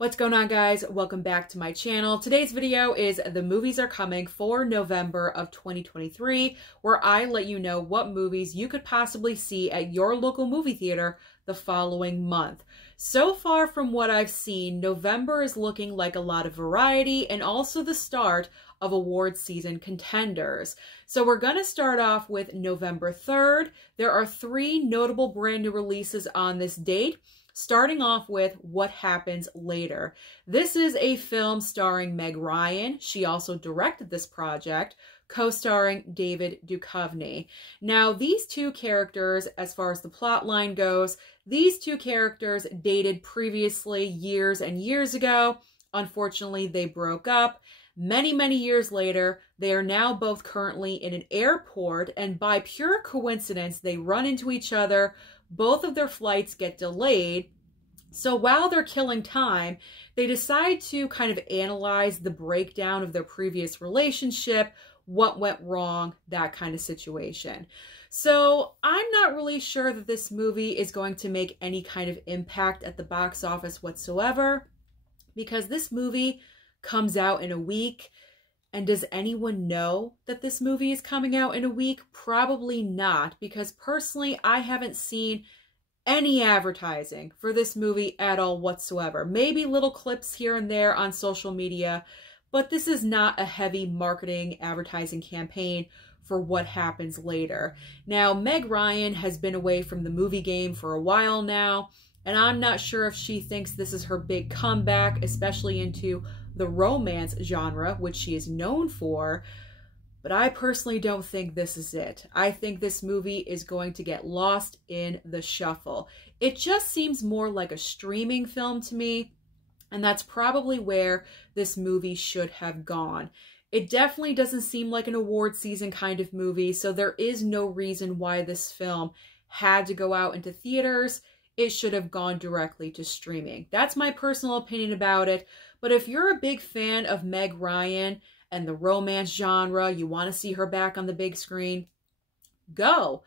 What's going on, guys? Welcome back to my channel. Today's video is the movies are coming for November of 2023, where I let you know what movies you could possibly see at your local movie theater the following month. So far from what I've seen, November is looking like a lot of variety and also the start of award season contenders. So we're going to start off with November 3rd. There are 3 notable brand new releases on this date. Starting off with What Happens Later. This is a film starring Meg Ryan. She also directed this project, co-starring David Duchovny. Now, these two characters, as far as the plot line goes, these two characters dated previously years and years ago. Unfortunately, they broke up. Many years later, they are now both currently in an airport, and by pure coincidence, they run into each other. Both of their flights get delayed. So while they're killing time, they decide to kind of analyze the breakdown of their previous relationship, what went wrong, that kind of situation. So I'm not really sure that this movie is going to make any kind of impact at the box office whatsoever, because this movie comes out in a week. And does anyone know that this movie is coming out in a week? Probably not, because personally, I haven't seen any advertising for this movie at all whatsoever. Maybe little clips here and there on social media, but this is not a heavy marketing advertising campaign for What Happens Later. Now, Meg Ryan has been away from the movie game for a while now, and I'm not sure if she thinks this is her big comeback, especially into the romance genre, which she is known for, but I personally don't think this is it. I think this movie is going to get lost in the shuffle. It just seems more like a streaming film to me, and that's probably where this movie should have gone. It definitely doesn't seem like an award season kind of movie, so there is no reason why this film had to go out into theaters. It should have gone directly to streaming. That's my personal opinion about it. But if you're a big fan of Meg Ryan and the romance genre, you want to see her back on the big screen, go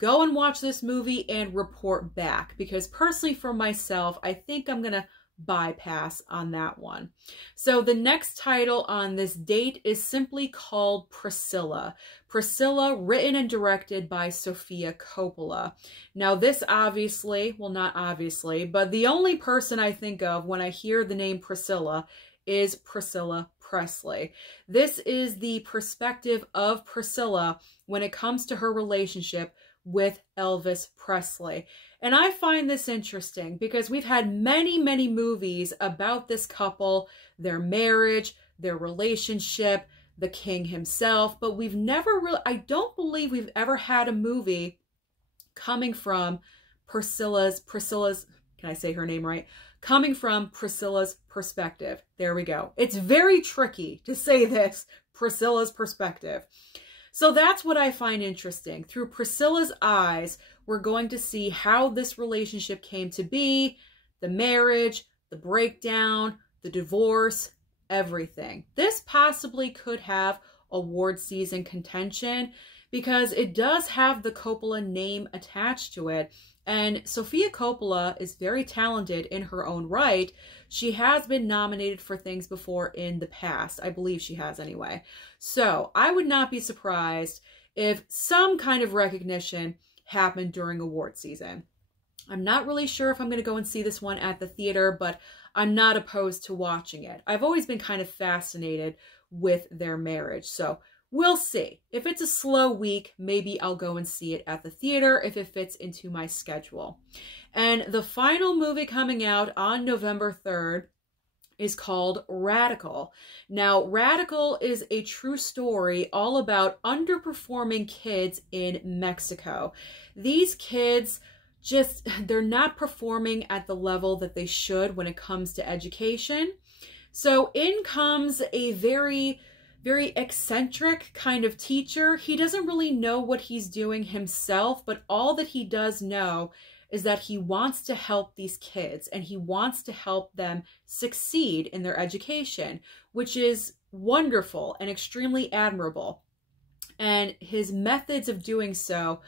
and watch this movie and report back. Because personally for myself, I think I'm going to bypass on that one. So the next title on this date is simply called Priscilla. Priscilla, written and directed by Sofia Coppola. Now this obviously, well not obviously, but the only person I think of when I hear the name Priscilla is Priscilla Presley. This is the perspective of Priscilla when it comes to her relationship with Elvis Presley. And I find this interesting because we've had many movies about this couple, their marriage, their relationship, the king himself, but we've never really, I don't believe we've ever had a movie coming from Priscilla's, can I say her name right? Coming from Priscilla's perspective. There we go. It's very tricky to say this, Priscilla's perspective. So that's what I find interesting. Through Priscilla's eyes, we're going to see how this relationship came to be, the marriage, the breakdown, the divorce, everything. This possibly could have award season contention because it does have the Coppola name attached to it. And Sofia Coppola is very talented in her own right. She has been nominated for things before in the past. I believe she has anyway. So I would not be surprised if some kind of recognition happened during award season. I'm not really sure if I'm going to go and see this one at the theater, but I'm not opposed to watching it. I've always been kind of fascinated with their marriage. So we'll see. If it's a slow week, maybe I'll go and see it at the theater if it fits into my schedule. And the final movie coming out on November 3rd is called Radical. Now, Radical is a true story all about underperforming kids in Mexico. These kids they're not performing at the level that they should when it comes to education. So in comes a very eccentric kind of teacher. He doesn't really know what he's doing himself, but all that he does know is that he wants to help these kids and he wants to help them succeed in their education, which is wonderful and extremely admirable. And his methods of doing so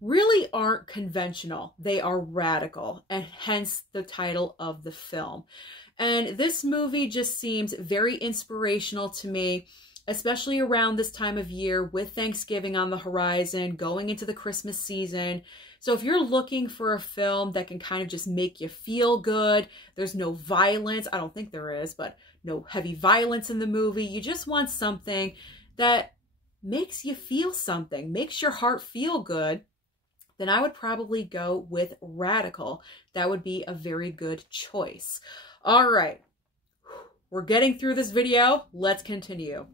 really aren't conventional. They are radical, and hence the title of the film. And this movie just seems very inspirational to me, especially around this time of year with Thanksgiving on the horizon, going into the Christmas season. So if you're looking for a film that can kind of just make you feel good, there's no violence, I don't think there is, but no heavy violence in the movie. You just want something that makes you feel something, makes your heart feel good, then I would probably go with Radical. That would be a very good choice. All right, we're getting through this video. Let's continue.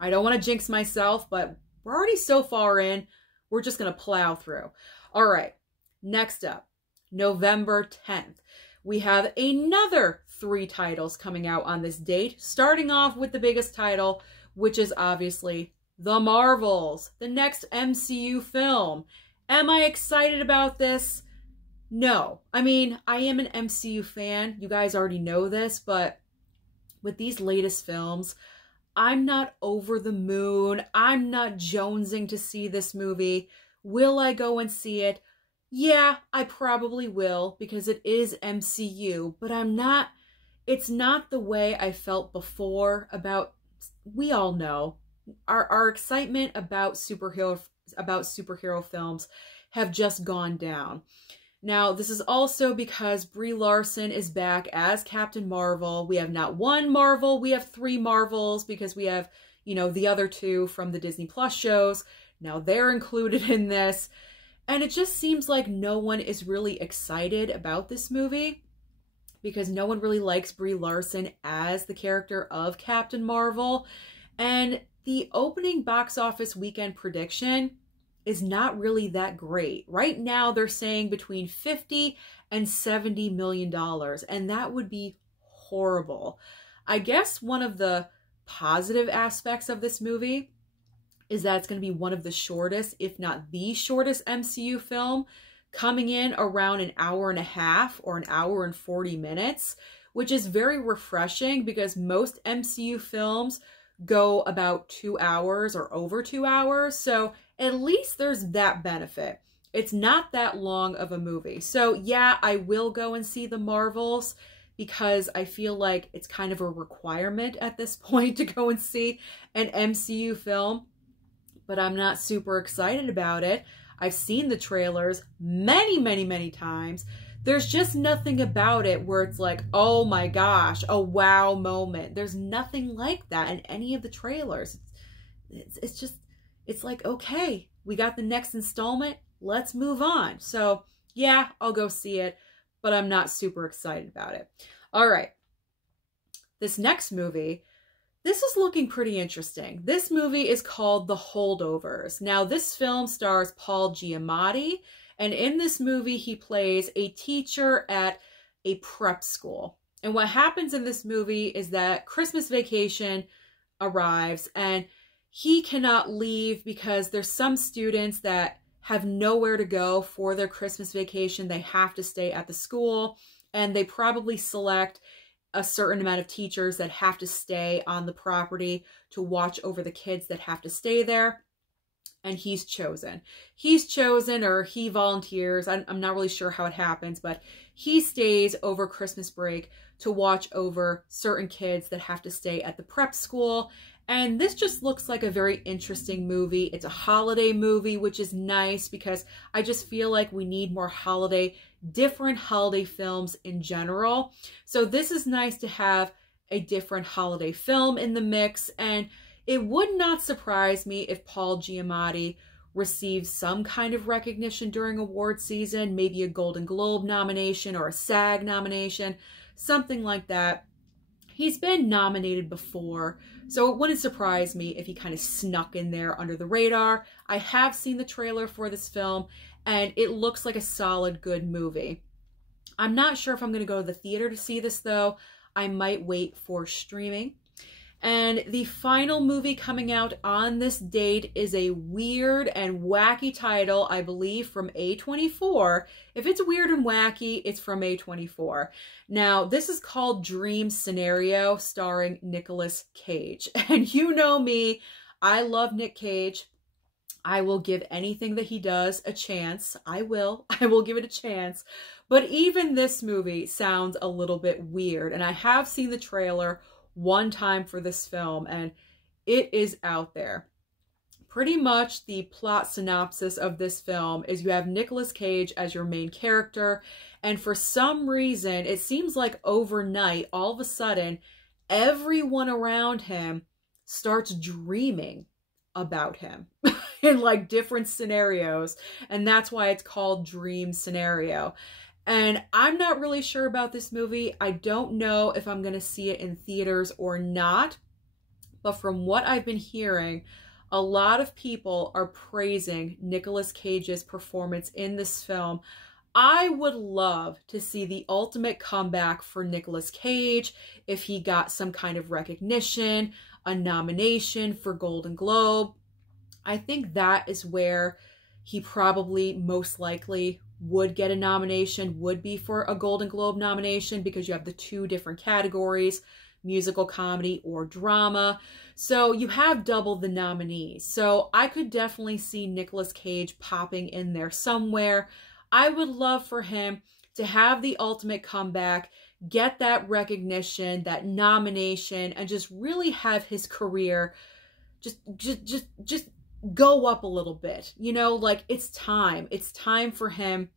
I don't want to jinx myself, but we're already so far in. We're just going to plow through. All right, next up, November 10th. We have another 3 titles coming out on this date, starting off with the biggest title, which is obviously The Marvels, the next MCU film. Am I excited about this? No. I mean, I am an MCU fan. You guys already know this, but with these latest films, I'm not over the moon. I'm not jonesing to see this movie. Will I go and see it? Yeah, I probably will because it is MCU, but I'm not, it's not the way I felt before about, we all know, our excitement about superhero films have just gone down. Now, this is also because Brie Larson is back as Captain Marvel. We have not one Marvel, we have 3 Marvels because we have, you know, the other 2 from the Disney Plus shows. Now they're included in this. And it just seems like no one is really excited about this movie because no one really likes Brie Larson as the character of Captain Marvel. And the opening box office weekend prediction is not really that great. Right now, they're saying between $50 and $70 million, and that would be horrible. I guess one of the positive aspects of this movie is that it's going to be one of the shortest, if not the shortest MCU film, coming in around an hour and a half or an hour and 40 minutes, which is very refreshing because most MCU films go about 2 hours or over 2 hours. So at least there's that benefit. It's not that long of a movie. So yeah, I will go and see The Marvels because I feel like it's kind of a requirement at this point to go and see an MCU film, but I'm not super excited about it. I've seen the trailers many times. There's just nothing about it where it's like, oh my gosh, a wow moment. There's nothing like that in any of the trailers. It's just, it's like, okay, we got the next installment. Let's move on. So yeah, I'll go see it, but I'm not super excited about it. All right. This next movie, this is looking pretty interesting. This movie is called The Holdovers. Now, this film stars Paul Giamatti, and in this movie, he plays a teacher at a prep school. And what happens in this movie is that Christmas vacation arrives, and he cannot leave because there's some students that have nowhere to go for their Christmas vacation. They have to stay at the school, and they probably select a certain amount of teachers that have to stay on the property to watch over the kids that have to stay there. And he's chosen. He's chosen, or he volunteers. I'm not really sure how it happens, but he stays over Christmas break to watch over certain kids that have to stay at the prep school. And this just looks like a very interesting movie. It's a holiday movie, which is nice because I just feel like we need more different holiday films in general. So this is nice to have a different holiday film in the mix. And it would not surprise me if Paul Giamatti receives some kind of recognition during award season, maybe a Golden Globe nomination or a SAG nomination, something like that. He's been nominated before, so it wouldn't surprise me if he kind of snuck in there under the radar. I have seen the trailer for this film, and it looks like a solid, good movie. I'm not sure if I'm going to go to the theater to see this, though. I might wait for streaming. And the final movie coming out on this date is a weird and wacky title, I believe, from A24. If it's weird and wacky, it's from A24. Now, this is called Dream Scenario, starring Nicolas Cage. And you know me, I love Nick Cage. I will give anything that he does a chance. I will give it a chance. But even this movie sounds a little bit weird. And I have seen the trailer one time for this film, and it is out there. Pretty much the plot synopsis of this film is you have Nicolas Cage as your main character, and for some reason, it seems like overnight, all of a sudden, everyone around him starts dreaming about him in like different scenarios, and that's why it's called Dream Scenario. And I'm not really sure about this movie. I don't know if I'm going to see it in theaters or not, but from what I've been hearing, a lot of people are praising Nicolas Cage's performance in this film. I would love to see the ultimate comeback for Nicolas Cage if he got some kind of recognition, a nomination for Golden Globe. I think that is where he probably most likely would get a nomination, would be for a Golden Globe nomination, because you have the two different categories, musical comedy or drama. So you have double the nominees. So I could definitely see Nicolas Cage popping in there somewhere. I would love for him to have the ultimate comeback, get that recognition, that nomination, and just really have his career just go up a little bit. You know, like it's time. It's time for him.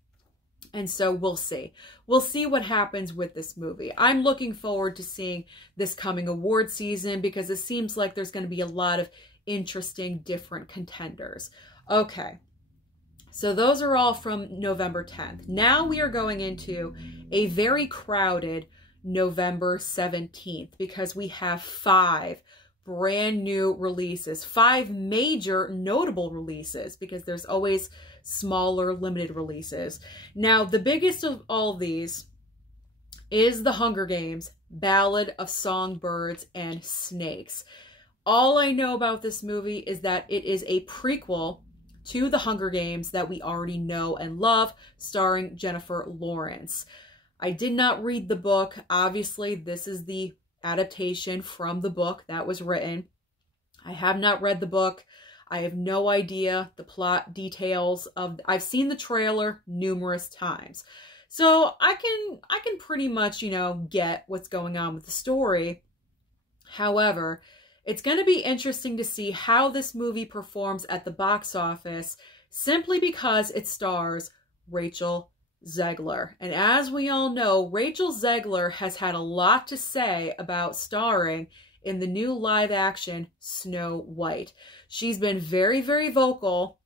And so we'll see. We'll see what happens with this movie. I'm looking forward to seeing this coming award season because it seems like there's going to be a lot of interesting different contenders. Okay. So those are all from November 10th. Now we are going into a very crowded November 17th because we have 5 brand new releases, 5 major notable releases, because there's always smaller limited releases. Now, the biggest of all these is The Hunger Games, Ballad of Songbirds and Snakes. All I know about this movie is that it is a prequel to The Hunger Games that we already know and love, starring Jennifer Lawrence. I did not read the book. Obviously, this is the adaptation from the book that was written. I have not read the book. I have no idea the plot details of. I've seen the trailer numerous times, so I can pretty much, you know, get what's going on with the story. However, it's going to be interesting to see how this movie performs at the box office, simply because it stars Rachel Zegler. And as we all know, Rachel Zegler has had a lot to say about starring in the new live-action Snow White. She's been very, very vocal.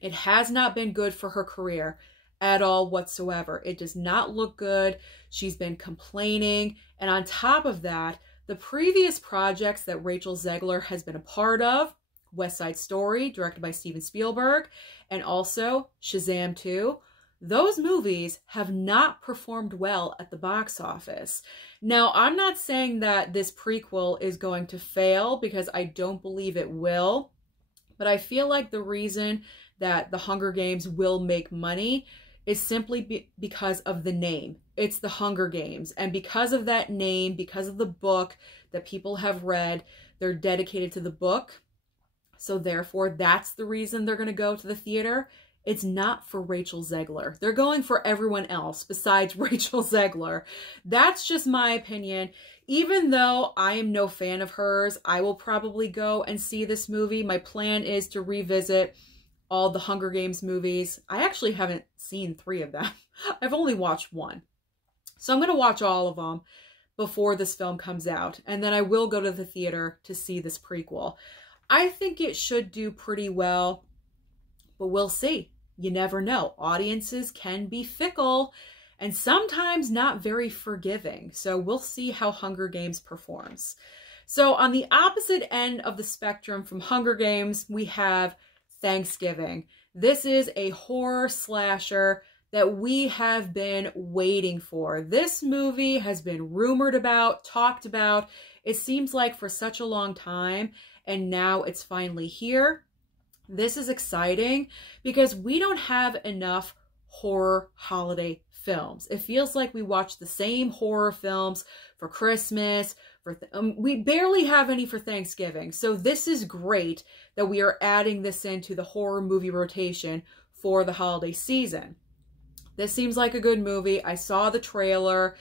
It has not been good for her career at all whatsoever. It does not look good. She's been complaining. And on top of that, the previous projects that Rachel Zegler has been a part of, West Side Story, directed by Steven Spielberg, and also Shazam 2, those movies have not performed well at the box office. Now, I'm not saying that this prequel is going to fail, because I don't believe it will, but I feel like the reason that The Hunger Games will make money is simply because of the name. It's The Hunger Games, and because of that name, because of the book that people have read, they're dedicated to the book, so therefore that's the reason they're going to go to the theater. It's not for Rachel Zegler. They're going for everyone else besides Rachel Zegler. That's just my opinion. Even though I am no fan of hers, I will probably go and see this movie. My plan is to revisit all the Hunger Games movies. I actually haven't seen 3 of them. I've only watched 1. So I'm going to watch all of them before this film comes out. And then I will go to the theater to see this prequel. I think it should do pretty well, but we'll see. You never know. Audiences can be fickle and sometimes not very forgiving. So we'll see how Hunger Games performs. So on the opposite end of the spectrum from Hunger Games, we have Thanksgiving. This is a horror slasher that we have been waiting for. This movie has been rumored about, talked about, it seems like for such a long time, and now it's finally here. This is exciting because we don't have enough horror holiday films. It feels like we watch the same horror films for Christmas, we barely have any for Thanksgiving. So this is great that we are adding this into the horror movie rotation for the holiday season. This seems like a good movie. I saw the trailer.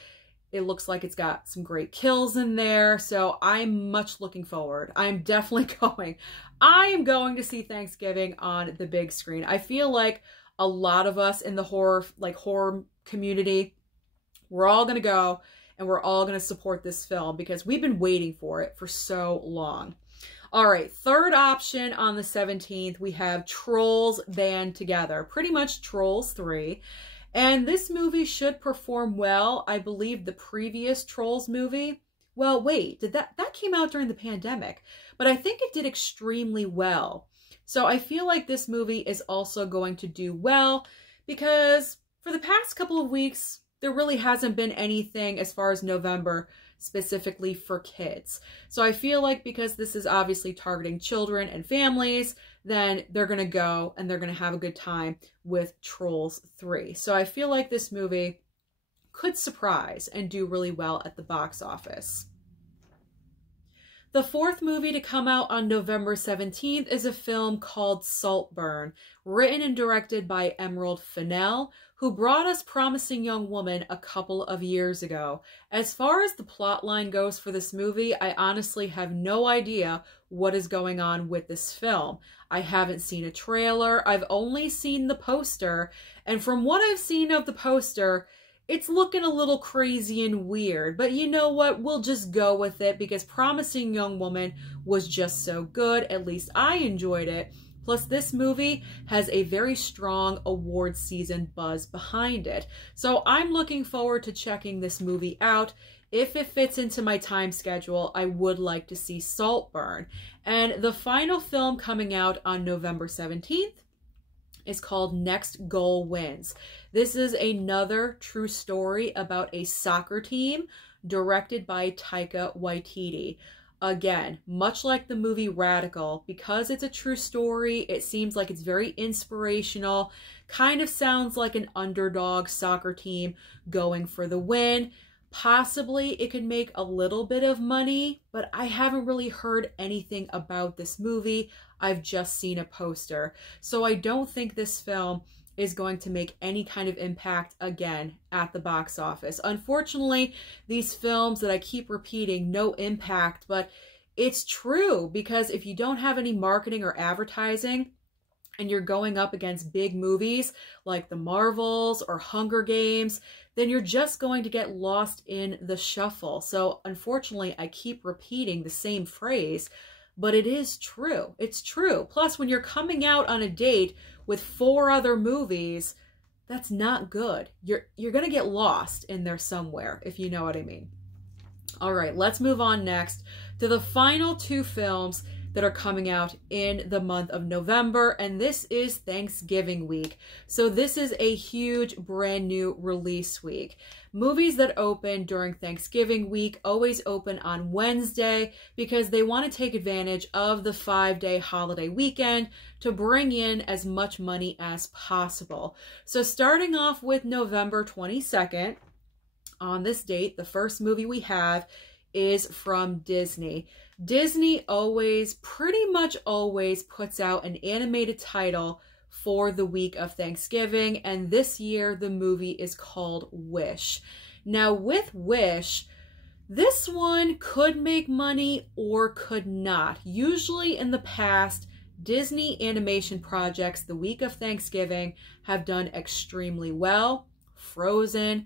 It looks like it's got some great kills in there. So I'm much looking forward. I'm definitely going. I am going to see Thanksgiving on the big screen. I feel like a lot of us in the horror community, we're all going to go and we're all going to support this film because we've been waiting for it for so long. All right, third option on the 17th, we have Trolls Band Together. Pretty much Trolls 3. And this movie should perform well. I believe the previous Trolls movie, well, wait, that came out during the pandemic, but I think it did extremely well. So I feel like this movie is also going to do well because for the past couple of weeks, there really hasn't been anything as far as November specifically for kids. So I feel like because this is obviously targeting children and families, then they're going to go and they're going to have a good time with Trolls 3. So I feel like this movie could surprise and do really well at the box office. The fourth movie to come out on November 17th is a film called Saltburn, written and directed by Emerald Fennell, who brought us Promising Young Woman a couple of years ago. As far as the plot line goes for this movie, I honestly have no idea what is going on with this film. I haven't seen a trailer. I've only seen the poster, and from what I've seen of the poster, it's looking a little crazy and weird, but you know what? We'll just go with it because Promising Young Woman was just so good. At least I enjoyed it. Plus, this movie has a very strong award season buzz behind it. So I'm looking forward to checking this movie out. If it fits into my time schedule, I would like to see Saltburn. And the final film coming out on November 17th is called Next Goal Wins. This is another true story about a soccer team directed by Taika Waititi. Again, much like the movie Radical, because it's a true story, it seems like it's very inspirational, kind of sounds like an underdog soccer team going for the win. Possibly it could make a little bit of money, but I haven't really heard anything about this movie. I've just seen a poster. So I don't think this film is going to make any kind of impact again at the box office. Unfortunately, these films that I keep repeating, no impact, but it's true because if you don't have any marketing or advertising and you're going up against big movies like the Marvels or Hunger Games, then you're just going to get lost in the shuffle. So unfortunately, I keep repeating the same phrase, but it is true. It's true. Plus, when you're coming out on a date with 4 other movies, that's not good. You're going to get lost in there somewhere, if you know what I mean. All right, let's move on next to the final 2 films that are coming out in the month of November, and this is Thanksgiving week. So this is a huge brand new release week. Movies that open during Thanksgiving week always open on Wednesday because they want to take advantage of the 5-day holiday weekend to bring in as much money as possible. So starting off with November 22nd, on this date, the first movie we have is from Disney. Disney pretty much always puts out an animated title for the week of Thanksgiving, and this year the movie is called Wish. Now with Wish, this one could make money or could not. Usually in the past, Disney animation projects the week of Thanksgiving have done extremely well. Frozen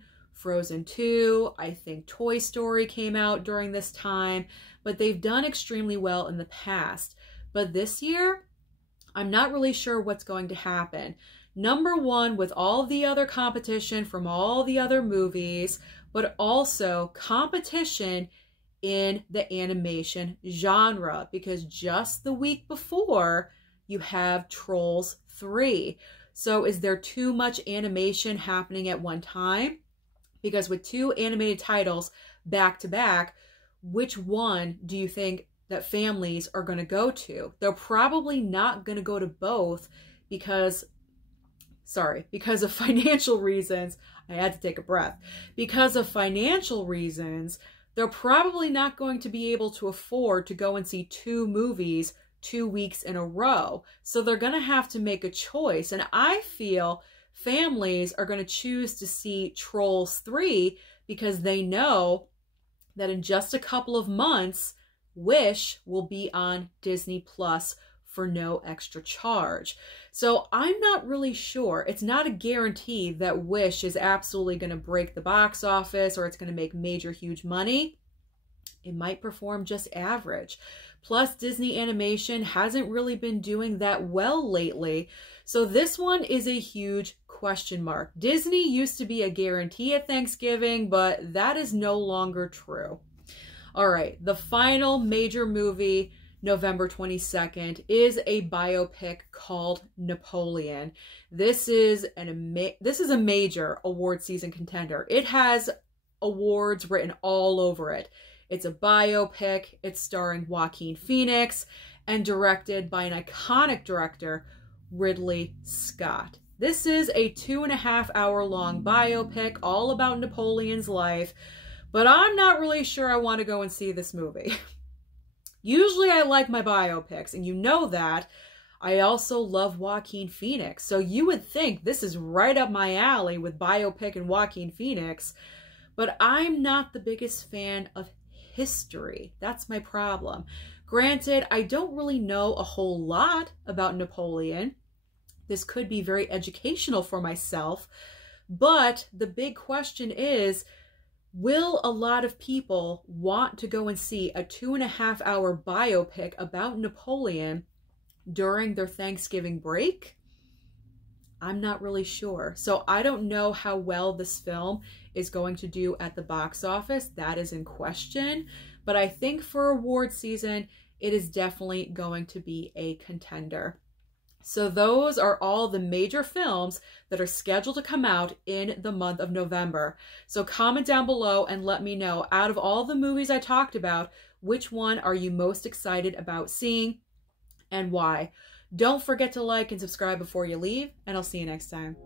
2, I think Toy Story came out during this time, but they've done extremely well in the past. But this year, I'm not really sure what's going to happen. Number one, with all the other competition from all the other movies, but also competition in the animation genre, because just the week before, you have Trolls 3. So is there too much animation happening at one time? Because with 2 animated titles back to back, which one do you think that families are going to go to? They're probably not going to go to both because of financial reasons. I had to take a breath. Because of financial reasons, they're probably not going to be able to afford to go and see 2 movies 2 weeks in a row. So they're going to have to make a choice. And I feel families are going to choose to see Trolls 3 because they know that in just a couple of months, Wish will be on Disney Plus for no extra charge. So I'm not really sure. It's not a guarantee that Wish is absolutely going to break the box office or it's going to make major, huge money. It might perform just average. Plus, Disney Animation hasn't really been doing that well lately. So this one is a huge question mark. Disney used to be a guarantee at Thanksgiving, but that is no longer true. All right, the final major movie, November 22nd, is a biopic called Napoleon. This is a major award season contender. It has awards written all over it. It's a biopic. It's starring Joaquin Phoenix and directed by an iconic director, Ridley Scott. This is a 2.5-hour long biopic all about Napoleon's life, but I'm not really sure I want to go and see this movie. Usually I like my biopics, and you know that. I also love Joaquin Phoenix, so you would think this is right up my alley with biopic and Joaquin Phoenix, but I'm not the biggest fan of history. That's my problem. Granted, I don't really know a whole lot about Napoleon. This could be very educational for myself, but the big question is, will a lot of people want to go and see a 2.5-hour biopic about Napoleon during their Thanksgiving break? I'm not really sure. So I don't know how well this film is going to do at the box office. That is in question. But I think for award season, it is definitely going to be a contender. So those are all the major films that are scheduled to come out in the month of November. So comment down below and let me know, out of all the movies I talked about, which one are you most excited about seeing and why? Don't forget to like and subscribe before you leave, and I'll see you next time.